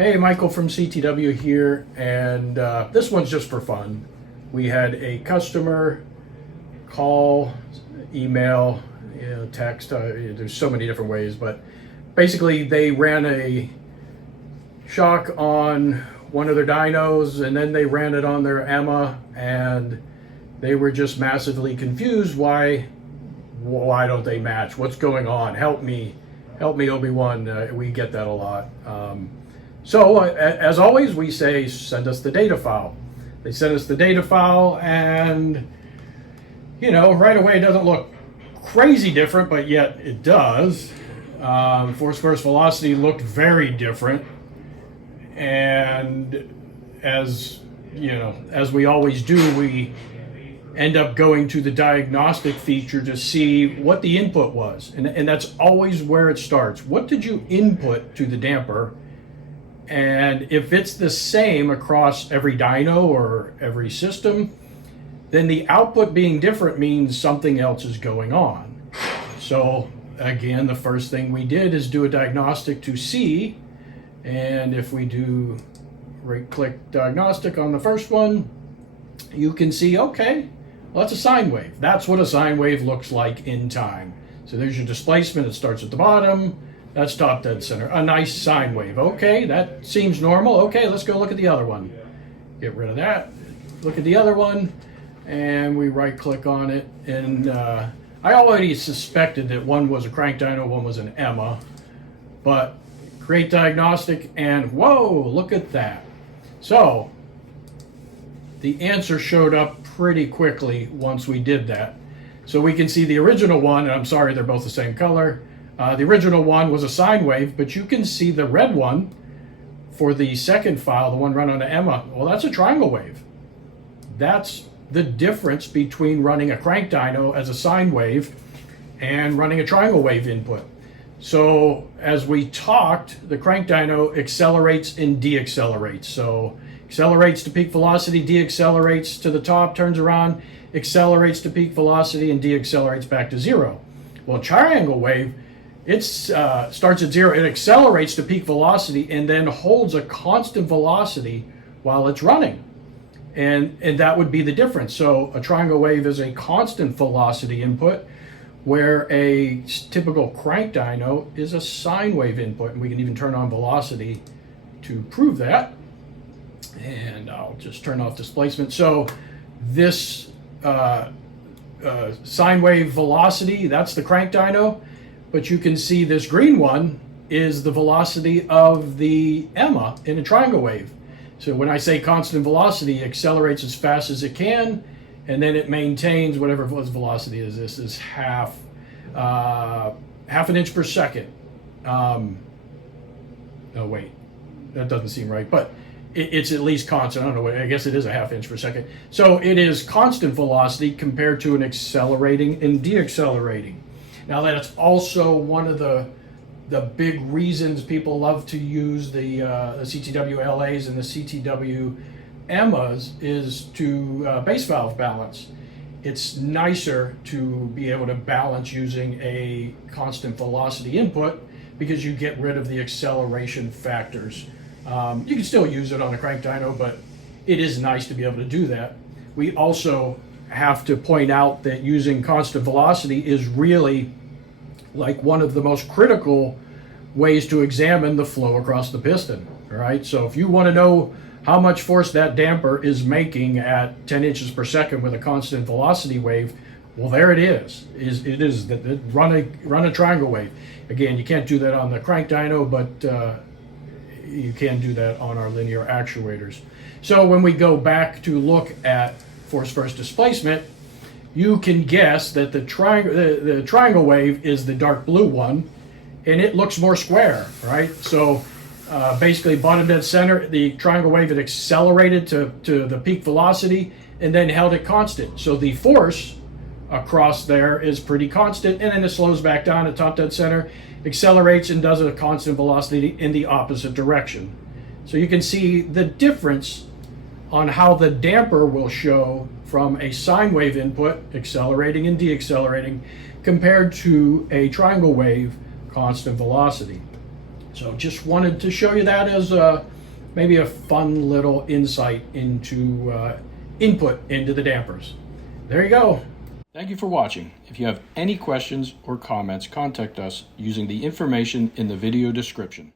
Hey, Michael from CTW here, and this one's just for fun. We had a customer call, email, text. There's so many different ways, but basically they ran a shock on one of their dynos, and then they ran it on their EMMA, and they were just massively confused. Why don't they match? What's going on? Help me, Obi-Wan. We get that a lot. So as always, we say, send us the data file. They send us the data file, and right away it doesn't look crazy different, but yet it does. Force versus velocity looked very different, and as we always do, we end up going to the diagnostic feature to see what the input was, and that's always where it starts. What did you input to the damper? And if it's the same across every dyno or every system, then the output being different means something else is going on. So again, the first thing we did is do a diagnostic to see. And if we do right-click diagnostic on the first one, you can see, okay, well, that's a sine wave. That's what a sine wave looks like in time. So there's your displacement. It starts at the bottom. That's top dead center. A nice sine wave. Okay, that seems normal. Okay, let's go look at the other one. Get rid of that. Look at the other one, and we right-click on it. And I already suspected that one was a crank dyno, one was an EMMA. But create diagnostic, and whoa, look at that. So the answer showed up pretty quickly once we did that. So we can see the original one, and I'm sorry, they're both the same color. The original one was a sine wave, but you can see the red one for the second file, the one run on the EMMA. Well, that's a triangle wave. That's the difference between running a crank dyno as a sine wave and running a triangle wave input. So as we talked, the crank dyno accelerates and deaccelerates. So accelerates to peak velocity, deaccelerates to the top, turns around, accelerates to peak velocity, and deaccelerates back to zero. Well, triangle wave, it starts at zero, it accelerates to peak velocity, and then holds a constant velocity while it's running. And that would be the difference. So a triangle wave is a constant velocity input, where a typical crank dyno is a sine wave input. And we can even turn on velocity to prove that. And I'll just turn off displacement. So this sine wave velocity, that's the crank dyno. But you can see this green one is the velocity of the EMMA in a triangle wave. So when I say constant velocity, it accelerates as fast as it can, and then it maintains whatever velocity is. This is half an inch per second. Oh wait, that doesn't seem right, but it's at least constant. I don't know, I guess it is a half inch per second. So it is constant velocity compared to an accelerating and deaccelerating. Now that's also one of the big reasons people love to use the CTW LAs and the CTW EMMAs is to base valve balance. It's nicer to be able to balance using a constant velocity input because you get rid of the acceleration factors. You can still use it on a crank dyno, but it is nice to be able to do that. We also have to point out that using constant velocity is really like one of the most critical ways to examine the flow across the piston. All right, so if you want to know how much force that damper is making at 10 inches per second with a constant velocity wave, well, there it is. Run a triangle wave. Again, you can't do that on the crank dyno, but you can do that on our linear actuators. So when we go back to look at force versus displacement, you can guess that the triangle wave is the dark blue one, and it looks more square, right? So basically bottom dead center, the triangle wave, it accelerated to the peak velocity and then held it constant. So the force across there is pretty constant, and then it slows back down at top dead center, accelerates and does a constant velocity in the opposite direction. So you can see the difference on how the damper will show from a sine wave input, accelerating and deaccelerating, compared to a triangle wave constant velocity. So just wanted to show you that as maybe a fun little insight into input into the dampers. There you go. Thank you for watching. If you have any questions or comments, contact us using the information in the video description.